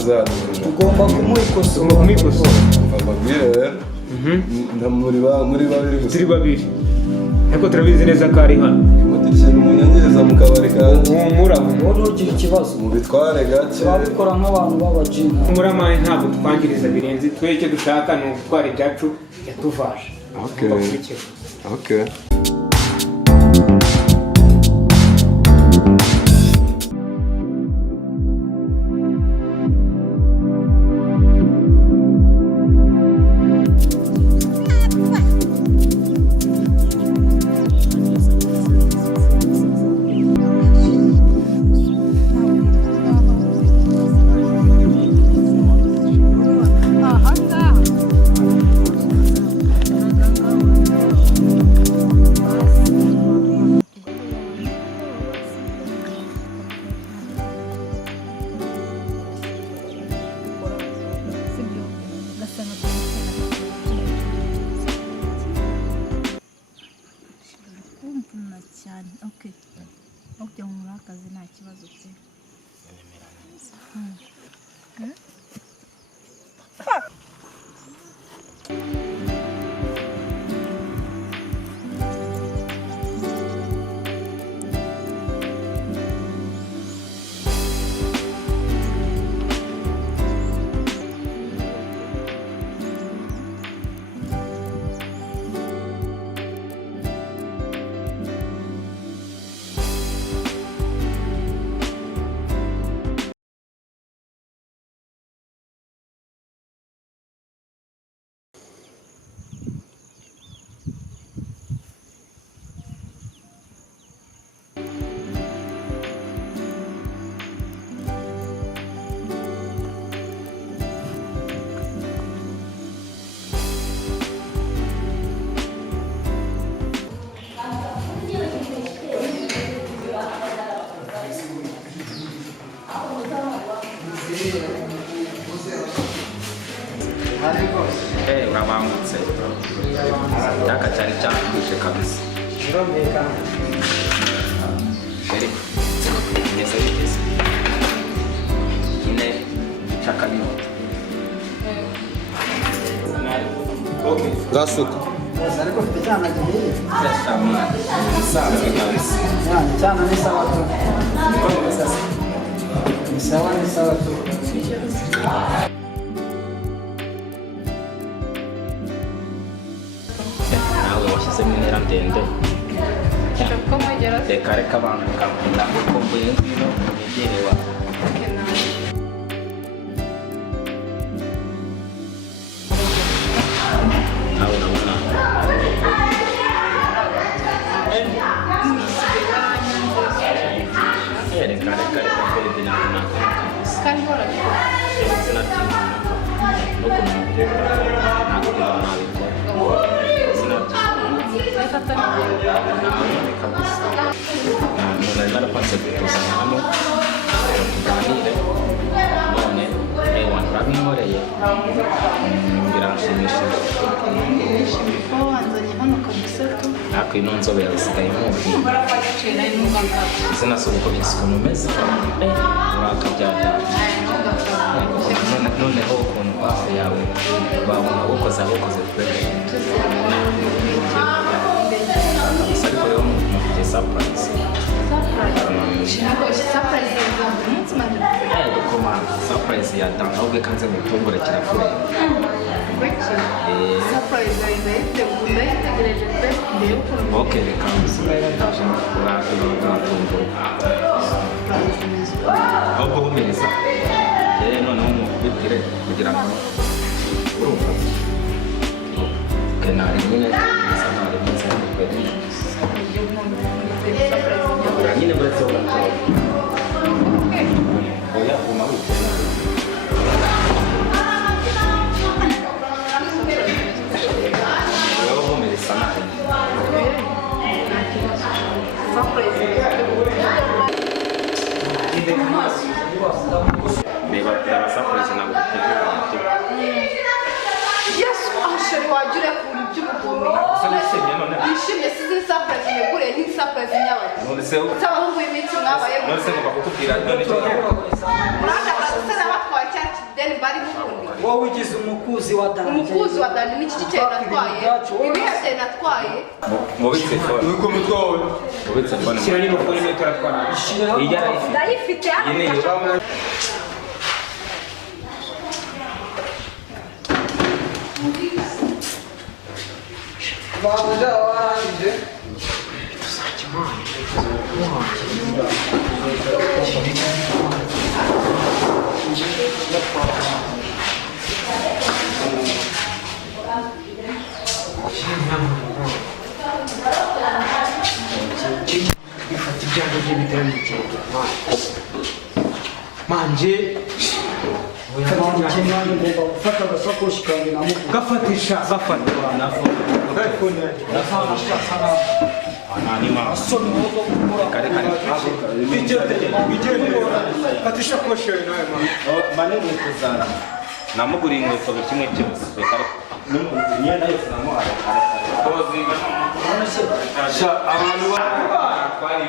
tuzadukora tugomba kumwikosora muri babiri gusa turi babiri ariko turabizi neza ko ari hano mutikira umunyangiriza mu kabari kanjye wowe ntugire ikibazo mubitware gake babikora nk'abantu b'abajinga umuramari ntabwo twangiriza birenze twe icyo dushaka ni ugutwara ibyacu yatuvaje okay Okay, umurakazi nta kibazo cye. urabangutse cyaka cyari cyakwishe kabisa sheri ngeze bigeze nyine nshaka n'inota gasuka ariko ufite cyana gihiye bisanzwe kabisa cyana ni sawa tu ni sawa tu nawe washyizemo intera ndende reka abantu bakakunda ko mvuye ngwino yegerewa nawe urabona reka kweri ntabwo izina ry'Imana no kumenya ntabwo nabikora nari narapanze gukusanya hano tuganire none ewa urabinkoreye biranshimishije ariko ino nzobe yasigaye nk'ubwira izina si uko byose ukuntu umeze urakabyajyana noneho ukuntu hafi yawe wabona ukoze pe ariko rero mufite surprise surprise ya dana ahubwo kanze mutungure kirakure ok reka ndaje kuratungura ahubwo humiriza noneho mubibwire kugira ngo urumva kenari nyine sanari mwiza nyine buretse urakora oya guma wicaye uraba humiriza nabi reba surprise ntabwo dutegura Yesu asheri wagire ku by'ubugome yishimye sizi surprise neguriye ni surprise nyabaki cy'abahungu b'iminsi mwabaye none se ngomba kukubwira none cyo murashaka gusana batwaye cyane then bari bubundi wowe ugize umukuzi wa danje umukuzi wa danje n'iki cyane natwaye ibihe cyane natwaye mubitse phone nuko mutwawe mubitse phone shyira niba phone niyo turatwara ijya ndayifite yene babuja warangije ifata ibyago bye bitari mu kintu manje ngomba gufata agasakoshi kanjye namuvuga gafatisha gafata anima kare fatisha koshe nawe bane mu kuzara namuguriye inkweto kimwe cyose kare imyenda yose namuhaye kozinga sha abantu twari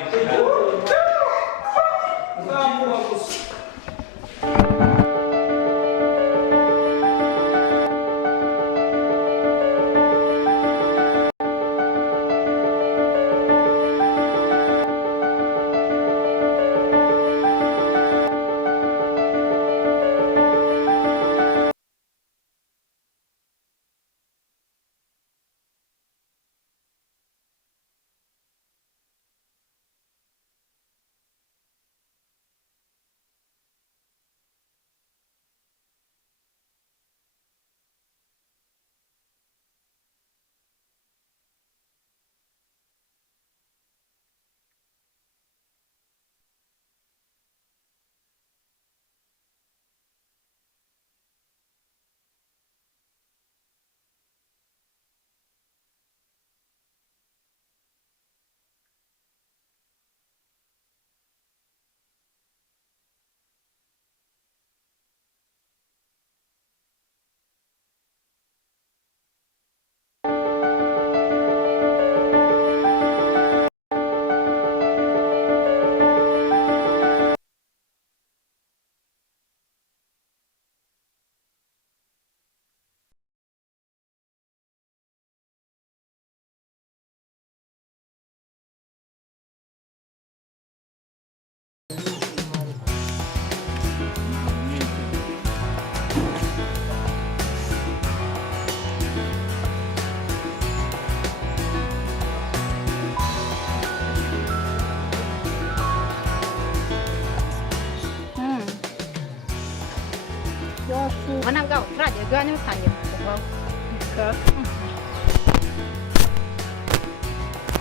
Mana kau raja gua ni tanya kau.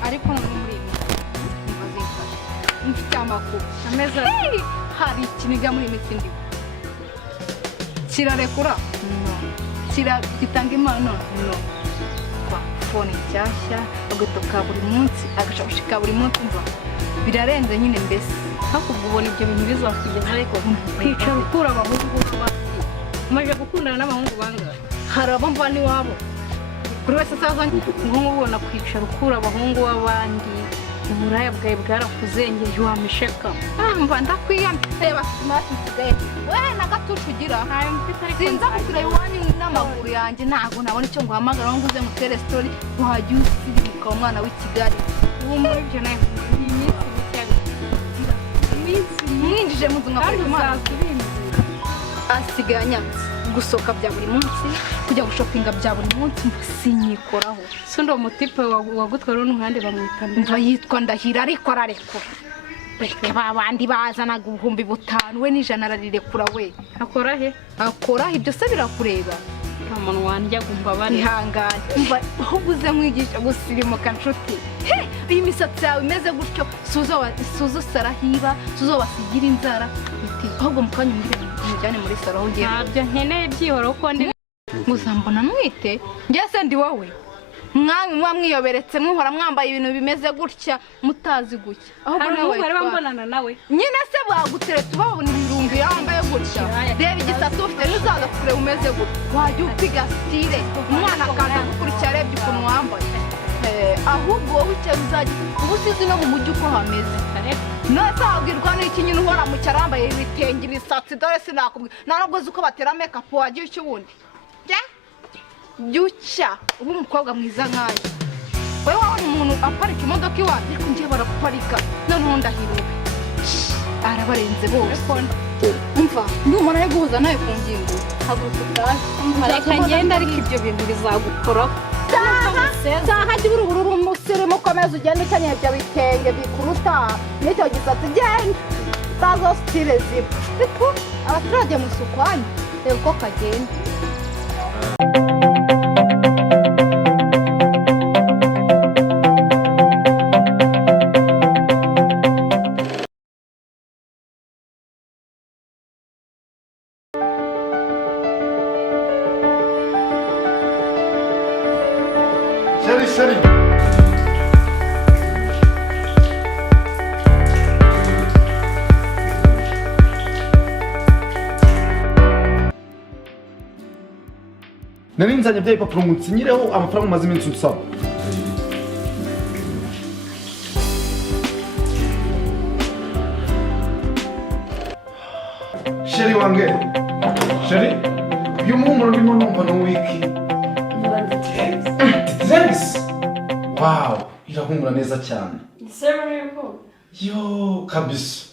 Ariko muri muzika. Mfite amakuru. Ameza hari ikiniga muri mitsindi. Kirarekura? No. Gitanga impano? No. Kwa phone nshyashya agutoka buri munsi agashaka buri munsi umva. Birarenze nyine mbese. Hakubwo ubona ibyo bintu bizakugeza ariko kwicara ukura abahungu maje gukundana n'abahungu banga haraba mvani wabo kuri wese saza nk'ubu ubona kwicara ukura abahungu w'abandi uburaya bwawe bwarakuzengeje wamisheka mva ndakwiyamye reba smart nsigaye we na gatusha ugira sinza kukureba iwanyu n'amaguru yanjye ntabwo nabona icyo nguhamagara ngo uze mutere story wajya usirimuka umwana w'i Kigali ubu muri ibyo nayo iminsi mwinjije mu nzu nkakora amazi asiganya gusoka bya buri munsi kujya gushopinga bya buri munsi sinyikoraho sundo mutipe wagutwara n'uhande bamwita mva yitwa Ndahira ariko ararekura reka babandi bazanaga 5,000 we n'ijana ararekura we akora he akora ibyo se birakureba umuntu wanjya gumba bari ihangane mva aho buze mwigisha gusirimuka nshuti he iyi misatsi yawe imeze gutyo suzo sarahiba suzo basigira inzara iti ahubwo mukanya mujyane muri saro ugiye ntabyo nkeneye byihoro ko ndi muzambona mwite ngese ndi wowe mwamwiyoberetse mwihora mwambaye ibintu bimeze gutya mutazi gutya ahubwo nawe bari bambonana nawe nyine se baguteretse babona ibirungu yambaye gutya reba igisatu ufite n'uzaza kure umeze gutya wajya upiga style umwana akaza gukurikira arebye ukuntu wambaye ahubwo wowe icyo uzajya ubu sizi no mu mujyi uko hameze nose wabwirwa n'iki nyine uhora mu cyaro wambaye ibitenge ibisatsi dore sinakubwira nta nubwo uzi uko batera make-up wagira icyo ubundi jya uba umukobwa mwiza nkanjye wowe wabona umuntu aparika imodoka iwanjye ariko njye baraparika noneho ndahiriwe arabarenze bose umva ndumva nawe guhuza nawe ku ngingo haguruka utahe reka ngenda ariko ibyo bintu bizagukoraho saha jya uri umusirimu ukomeza ugenda ukenyeye ibyo bitenge bikuruta n'icyo gisatsi genda zazo sitire ziba ariko abaturage mu isukwanya reba uko kagenda Shari. Nari nzanye bya ipapuro ngo nsinyireho amafaranga umaze iminsi unsaba. Shari wange. Shari, uyu muhumuro ndimo numva ni wiki. Thanks. Wow, irahumura neza cyane. Yo, kabisa.